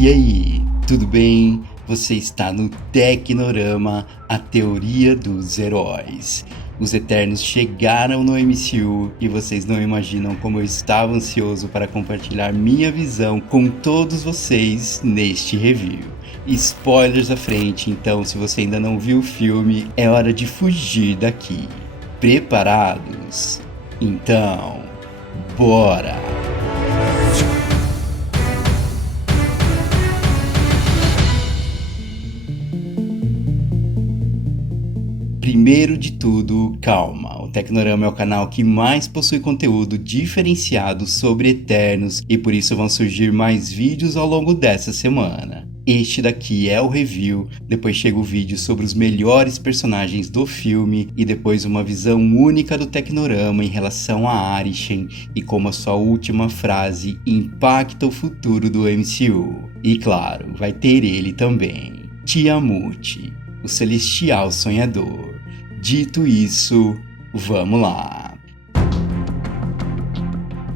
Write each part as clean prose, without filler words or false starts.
E aí, tudo bem? Você está no Tecnorama, a teoria dos heróis. Os Eternos chegaram no MCU e vocês não imaginam como eu estava ansioso para compartilhar minha visão com todos vocês neste review. Spoilers à frente, então se você ainda não viu o filme, é hora de fugir daqui. Preparados? Então, bora! Primeiro de tudo, calma. O Tecnorama é o canal que mais possui conteúdo diferenciado sobre Eternos e por isso vão surgir mais vídeos ao longo dessa semana. Este daqui é o review, depois chega o vídeo sobre os melhores personagens do filme e depois uma visão única do Tecnorama em relação a Arishem e como a sua última frase impacta o futuro do MCU. E claro, vai ter ele também, Tiamut, o Celestial Sonhador. Dito isso, vamos lá!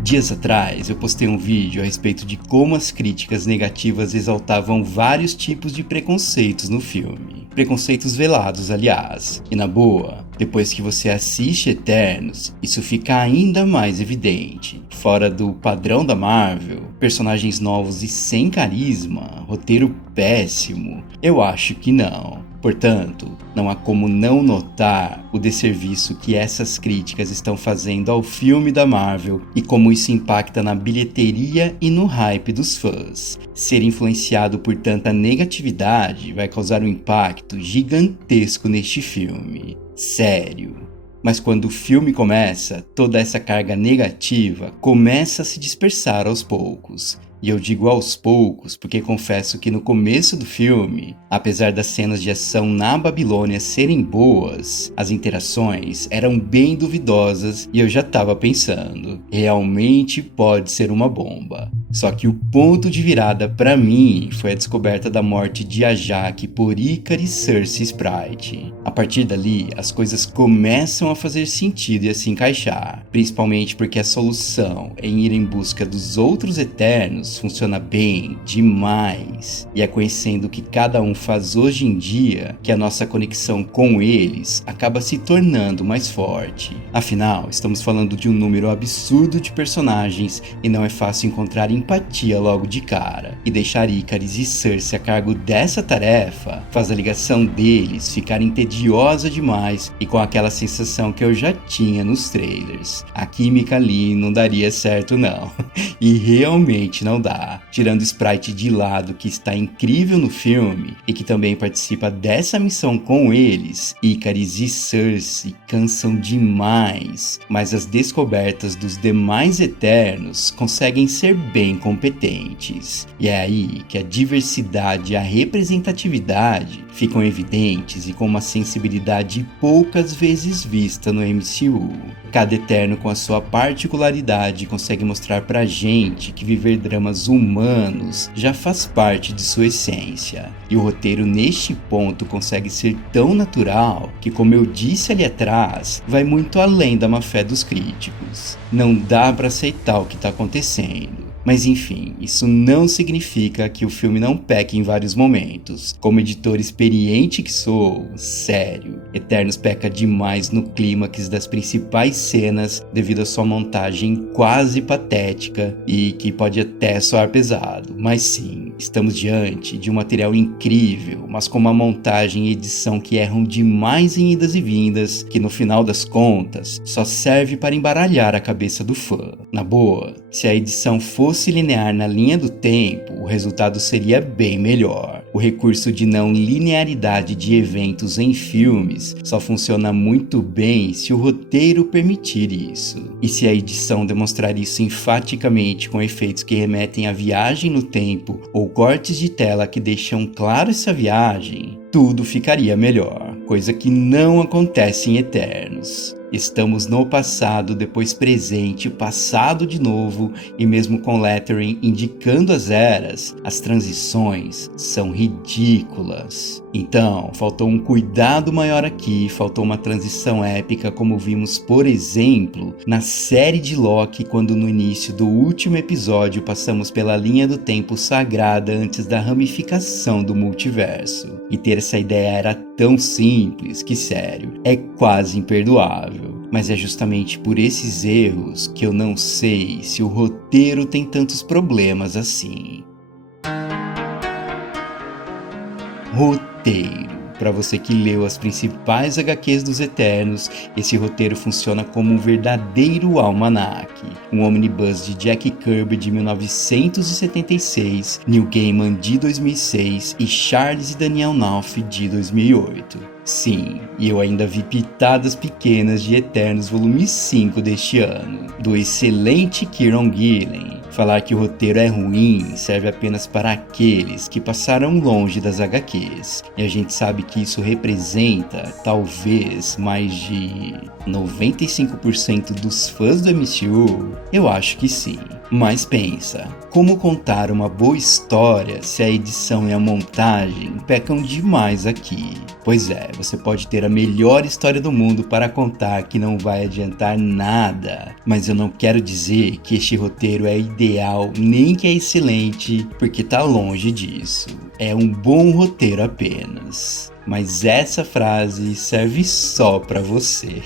Dias atrás eu postei um vídeo a respeito de como as críticas negativas exaltavam vários tipos de preconceitos no filme. Preconceitos velados, aliás. E na boa, depois que você assiste Eternos, isso fica ainda mais evidente. Fora do padrão da Marvel, personagens novos e sem carisma, roteiro péssimo, eu acho que não. Portanto, não há como não notar o desserviço que essas críticas estão fazendo ao filme da Marvel e como isso impacta na bilheteria e no hype dos fãs. Ser influenciado por tanta negatividade vai causar um impacto gigantesco neste filme. Sério. Mas quando o filme começa, toda essa carga negativa começa a se dispersar aos poucos. E eu digo aos poucos porque confesso que no começo do filme, apesar das cenas de ação na Babilônia serem boas, as interações eram bem duvidosas e eu já estava pensando, realmente pode ser uma bomba. Só que o ponto de virada para mim foi a descoberta da morte de Ajak por Ikaris Cersei Sprite. A partir dali, as coisas começam a fazer sentido e a se encaixar, principalmente porque a solução em ir em busca dos outros Eternos funciona bem demais. E é conhecendo o que cada um faz hoje em dia que a nossa conexão com eles acaba se tornando mais forte. Afinal, estamos falando de um número absurdo de personagens e não é fácil encontrar empatia logo de cara. E deixar Ikaris e Cersei a cargo dessa tarefa faz a ligação deles ficar tediosa demais e com aquela sensação que eu já tinha nos trailers. A química ali não daria certo não. E realmente não dá. Tirando Sprite de lado, que está incrível no filme e que também participa dessa missão com eles, Ikaris e Cersei cansam demais, mas as descobertas dos demais Eternos conseguem ser bem competentes. E é aí que a diversidade e a representatividade ficam evidentes e com uma sensibilidade poucas vezes vista no MCU. Cada Eterno com a sua particularidade consegue mostrar pra gente que viver dramas humanos já faz parte de sua essência. E o roteiro neste ponto consegue ser tão natural que, como eu disse ali atrás, vai muito além da má fé dos críticos. Não dá pra aceitar o que tá acontecendo. Mas enfim, isso não significa que o filme não peque em vários momentos. Como editor experiente que sou, sério, Eternos peca demais no clímax das principais cenas devido à sua montagem quase patética e que pode até soar pesado. Mas sim, estamos diante de um material incrível, mas com uma montagem e edição que erram demais em idas e vindas, que no final das contas só serve para embaralhar a cabeça do fã. Na boa, se a edição fosse linear na linha do tempo, o resultado seria bem melhor. O recurso de não linearidade de eventos em filmes só funciona muito bem se o roteiro permitir isso. E se a edição demonstrar isso enfaticamente com efeitos que remetem à viagem no tempo ou cortes de tela que deixam claro essa viagem, tudo ficaria melhor, coisa que não acontece em Eternos. Estamos no passado, depois presente, passado de novo, e mesmo com lettering indicando as eras, as transições são ridículas. Então, faltou um cuidado maior aqui, faltou uma transição épica como vimos, por exemplo, na série de Loki, quando no início do último episódio passamos pela linha do tempo sagrada antes da ramificação do multiverso. E ter essa ideia era tão simples que, sério, é quase imperdoável. Mas é justamente por esses erros que eu não sei se o roteiro tem tantos problemas assim. Roteiro. Para você que leu as principais HQs dos Eternos, esse roteiro funciona como um verdadeiro almanaque. Um omnibus de Jack Kirby de 1976, Neil Gaiman de 2006 e Charles e Daniel Knauf de 2008. Sim, e eu ainda vi pitadas pequenas de Eternos volume 5 deste ano, do excelente Kieron Gillen. Falar que o roteiro é ruim serve apenas para aqueles que passaram longe das HQs, e a gente sabe que isso representa, talvez, mais de 95% dos fãs do MCU. Eu acho que sim. Mas pensa, como contar uma boa história se a edição e a montagem pecam demais aqui? Pois é, você pode ter a melhor história do mundo para contar que não vai adiantar nada, mas eu não quero dizer que este roteiro é ideal nem que é excelente, porque tá longe disso. É um bom roteiro apenas. Mas essa frase serve só para você.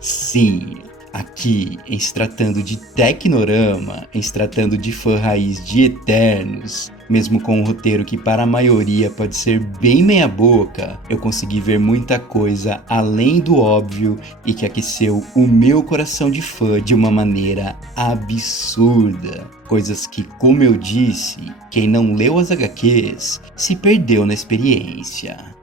Sim, aqui, em se tratando de Tecnorama, em se tratando de fã raiz de Eternos, mesmo com um roteiro que para a maioria pode ser bem meia boca, eu consegui ver muita coisa além do óbvio e que aqueceu o meu coração de fã de uma maneira absurda. Coisas que, como eu disse, quem não leu as HQs se perdeu na experiência.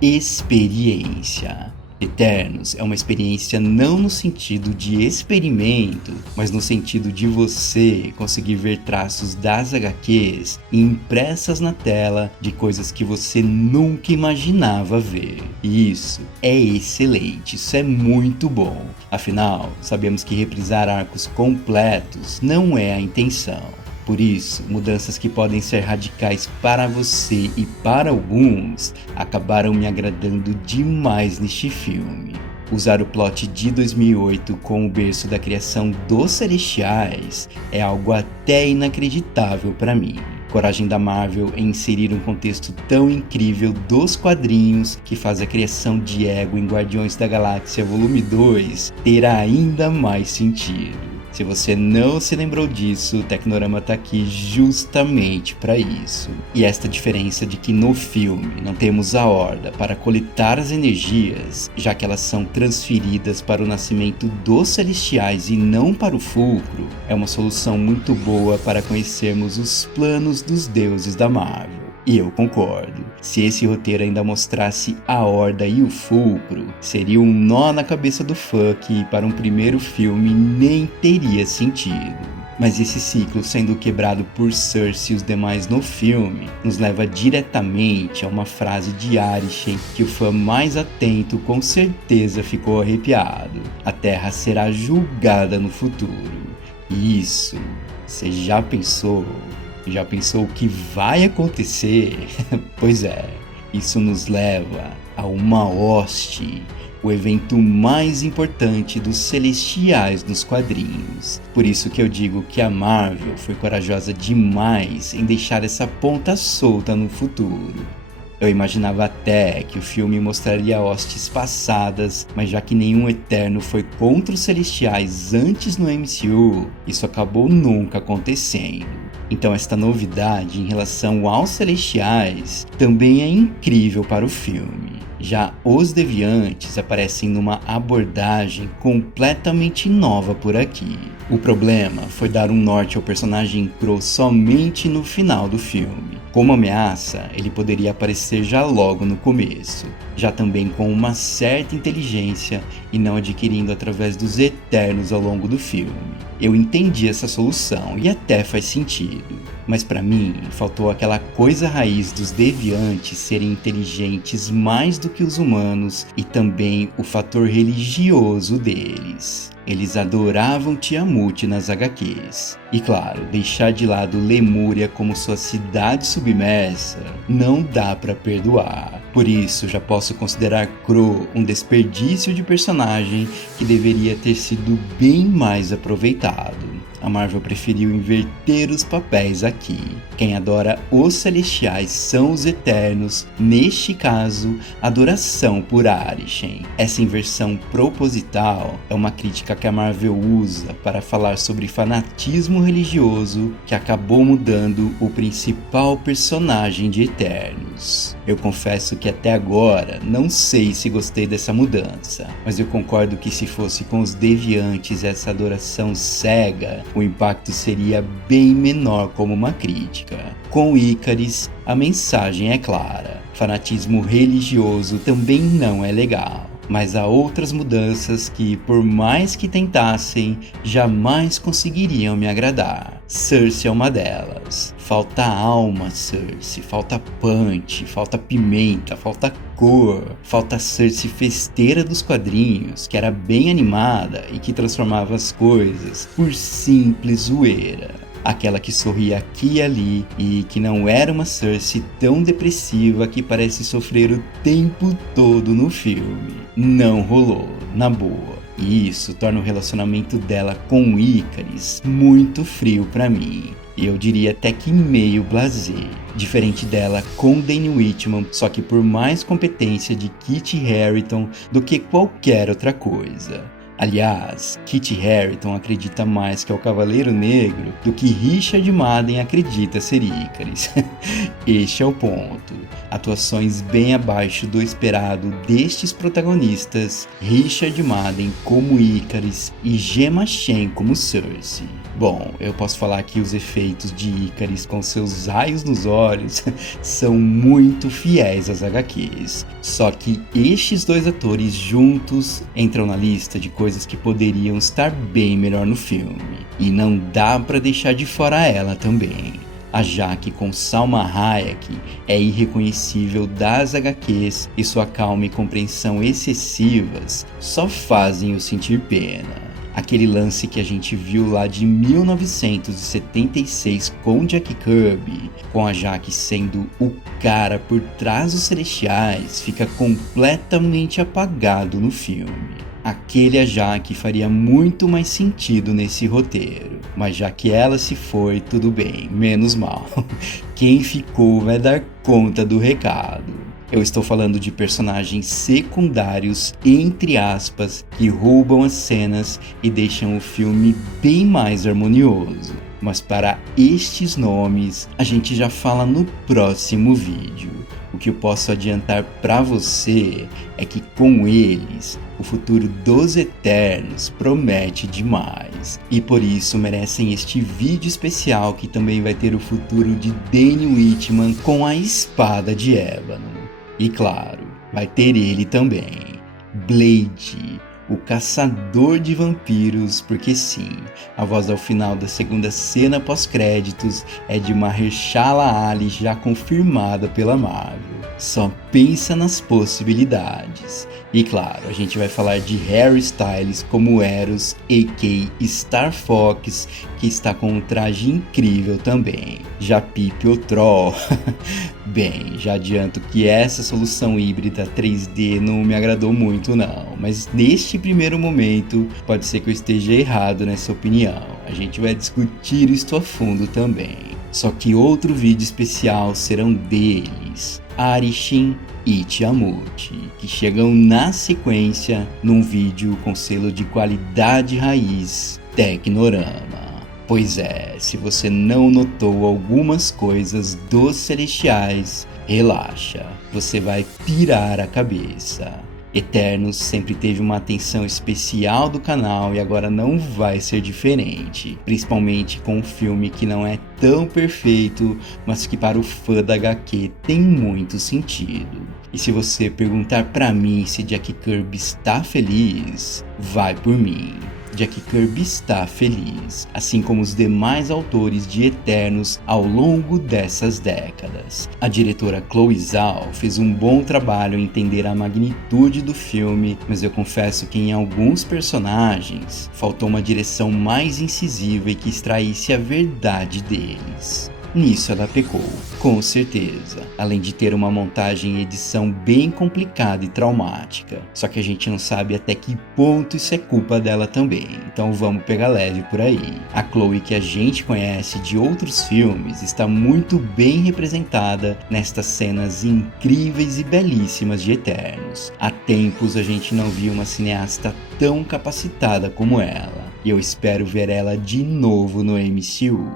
Experiência. Eternos é uma experiência não no sentido de experimento, mas no sentido de você conseguir ver traços das HQs impressas na tela de coisas que você nunca imaginava ver. E isso é excelente, isso é muito bom. Afinal, sabemos que reprisar arcos completos não é a intenção. Por isso, mudanças que podem ser radicais para você e para alguns acabaram me agradando demais neste filme. Usar o plot de 2008 como berço da criação dos Celestiais é algo até inacreditável para mim. Coragem da Marvel em inserir um contexto tão incrível dos quadrinhos que faz a criação de Ego em Guardiões da Galáxia Volume 2 ter ainda mais sentido. Se você não se lembrou disso, o Tecnorama tá aqui justamente para isso. E esta diferença de que no filme não temos a Horda para coletar as energias, já que elas são transferidas para o nascimento dos Celestiais e não para o Fulcro, é uma solução muito boa para conhecermos os planos dos deuses da Marvel. E eu concordo, se esse roteiro ainda mostrasse a Horda e o Fulcro, seria um nó na cabeça do fã que para um primeiro filme nem teria sentido. Mas esse ciclo sendo quebrado por Cersei e os demais no filme, nos leva diretamente a uma frase de Arishem que o fã mais atento com certeza ficou arrepiado. A Terra será julgada no futuro. E isso, você já pensou? Já pensou o que vai acontecer? Pois é, isso nos leva a uma hoste, o evento mais importante dos Celestiais nos quadrinhos. Por isso que eu digo que a Marvel foi corajosa demais em deixar essa ponta solta no futuro. Eu imaginava até que o filme mostraria hostes passadas, mas já que nenhum Eterno foi contra os Celestiais antes no MCU, isso acabou nunca acontecendo. Então esta novidade em relação aos Celestiais também é incrível para o filme. Já os Deviantes aparecem numa abordagem completamente nova por aqui. O problema foi dar um norte ao personagem Crow somente no final do filme. Como ameaça, ele poderia aparecer já logo no começo, já também com uma certa inteligência e não adquirindo através dos Eternos ao longo do filme. Eu entendi essa solução e até faz sentido. Mas pra mim, faltou aquela coisa raiz dos deviantes serem inteligentes mais do que os humanos e também o fator religioso deles. Eles adoravam Tiamut nas HQs. E claro, deixar de lado Lemúria como sua cidade submersa não dá pra perdoar. Por isso, já posso considerar Crow um desperdício de personagem que deveria ter sido bem mais aproveitado. A Marvel preferiu inverter os papéis aqui. Quem adora os Celestiais são os Eternos, neste caso, adoração por Arishem. Essa inversão proposital é uma crítica que a Marvel usa para falar sobre fanatismo religioso que acabou mudando o principal personagem de Eternos. Eu confesso que até agora não sei se gostei dessa mudança, mas eu concordo que se fosse com os deviantes essa adoração cega, o impacto seria bem menor como uma crítica. Com Ikaris, a mensagem é clara: fanatismo religioso também não é legal. Mas há outras mudanças que, por mais que tentassem, jamais conseguiriam me agradar. Cersei é uma delas. Falta alma, Cersei. Falta punch, falta pimenta, falta cor. Falta Cersei festeira dos quadrinhos, que era bem animada e que transformava as coisas por simples zoeira. Aquela que sorria aqui e ali e que não era uma Cersei tão depressiva que parece sofrer o tempo todo no filme. Não rolou, na boa. E isso torna o relacionamento dela com Ikaris muito frio pra mim. E eu diria até que meio blasé. Diferente dela com Danny Whitman, só que por mais competência de Kit Harington do que qualquer outra coisa. Aliás, Kit Harington acredita mais que é o Cavaleiro Negro do que Richard Madden acredita ser Ikaris. Este é o ponto. Atuações bem abaixo do esperado destes protagonistas, Richard Madden como Ikaris e Gemma Chan como Cersei. Bom, eu posso falar que os efeitos de Ikaris com seus raios nos olhos são muito fiéis às HQs. Só que estes dois atores juntos entram na lista de coisas que poderiam estar bem melhor no filme. E não dá pra deixar de fora ela também. A Jaqen com Salma Hayek é irreconhecível das HQs e sua calma e compreensão excessivas só fazem eu sentir pena. Aquele lance que a gente viu lá de 1976 com Jack Kirby, com a Jaqen sendo o cara por trás dos Celestiais, fica completamente apagado no filme. Aquele a Jaqen faria muito mais sentido nesse roteiro, mas já que ela se foi, tudo bem, menos mal. Quem ficou vai dar conta do recado. Eu estou falando de personagens secundários, entre aspas, que roubam as cenas e deixam o filme bem mais harmonioso. Mas para estes nomes, a gente já fala no próximo vídeo. O que eu posso adiantar para você é que com eles, o futuro dos Eternos promete demais. E por isso merecem este vídeo especial que também vai ter o futuro de Danny Whitman com a Espada de Ébano. E claro, vai ter ele também, Blade, o caçador de vampiros, porque sim, a voz ao final da segunda cena pós-créditos é de Mahershala Ali, já confirmada pela Marvel. Só pensa nas possibilidades. E claro, a gente vai falar de Harry Styles como Eros, a.k.a. Star Fox, que está com um traje incrível também. Já Pip o Troll. Bem, já adianto que essa solução híbrida 3D não me agradou muito não, mas neste primeiro momento pode ser que eu esteja errado nessa opinião. A gente vai discutir isso a fundo também. Só que outro vídeo especial serão deles, Arishem e Tiamut, que chegam na sequência num vídeo com selo de qualidade raiz Tecnorama. Pois é, se você não notou algumas coisas dos Celestiais, relaxa, você vai pirar a cabeça. Eternos sempre teve uma atenção especial do canal e agora não vai ser diferente, principalmente com um filme que não é tão perfeito, mas que para o fã da HQ tem muito sentido. E se você perguntar pra mim se Jack Kirby está feliz, vai por mim. Jack Kirby está feliz, assim como os demais autores de Eternos ao longo dessas décadas. A diretora Chloe Zhao fez um bom trabalho em entender a magnitude do filme, mas eu confesso que em alguns personagens faltou uma direção mais incisiva e que extraísse a verdade deles. Nisso ela pecou, com certeza, além de ter uma montagem e edição bem complicada e traumática. Só que a gente não sabe até que ponto isso é culpa dela também, então vamos pegar leve por aí. A Chloe que a gente conhece de outros filmes está muito bem representada nestas cenas incríveis e belíssimas de Eternos. Há tempos a gente não viu uma cineasta tão capacitada como ela, e eu espero ver ela de novo no MCU.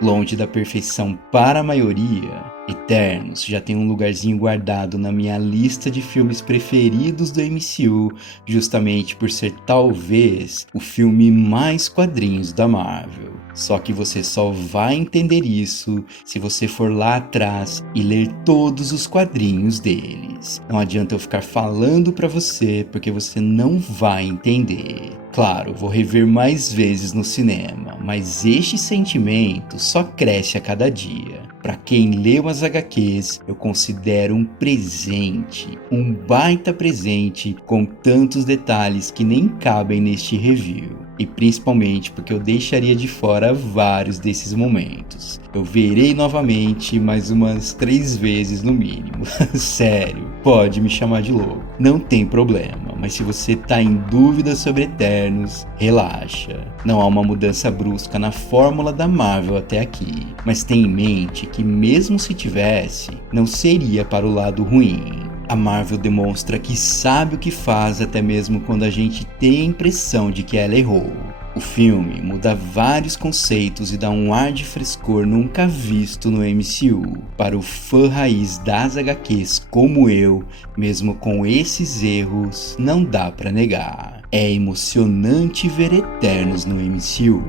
Longe da perfeição para a maioria, Eternos já tem um lugarzinho guardado na minha lista de filmes preferidos do MCU, justamente por ser talvez o filme mais quadrinhos da Marvel. Só que você só vai entender isso se você for lá atrás e ler todos os quadrinhos deles. Não adianta eu ficar falando pra você, porque você não vai entender. Claro, vou rever mais vezes no cinema, mas este sentimento só cresce a cada dia. Para quem leu as HQs, eu considero um presente, um baita presente com tantos detalhes que nem cabem neste review. E principalmente porque eu deixaria de fora vários desses momentos. Eu verei novamente mais umas 3 vezes no mínimo. Sério, pode me chamar de louco, não tem problema. Mas se você tá em dúvida sobre Eternos, relaxa. Não há uma mudança brusca na fórmula da Marvel até aqui. Mas tenha em mente que mesmo se tivesse, não seria para o lado ruim. A Marvel demonstra que sabe o que faz até mesmo quando a gente tem a impressão de que ela errou. O filme muda vários conceitos e dá um ar de frescor nunca visto no MCU. Para o fã raiz das HQs como eu, mesmo com esses erros, não dá pra negar. É emocionante ver Eternos no MCU.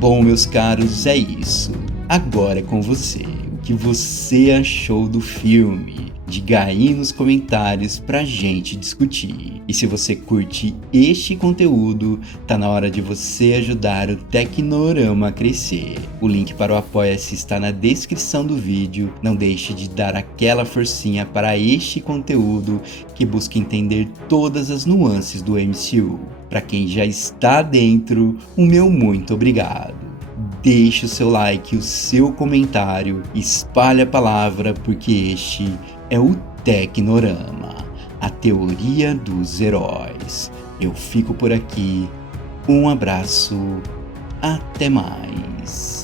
Bom, meus caros, é isso. Agora é com você. O que você achou do filme? Diga aí nos comentários pra gente discutir. E se você curte este conteúdo, tá na hora de você ajudar o Tecnorama a crescer. O link para o Apoia-se está na descrição do vídeo. Não deixe de dar aquela forcinha para este conteúdo que busca entender todas as nuances do MCU. Para quem já está dentro, o meu muito obrigado. Deixe o seu like, o seu comentário, espalhe a palavra, porque este é o Tecnorama, a teoria dos heróis. Eu fico por aqui, um abraço, até mais.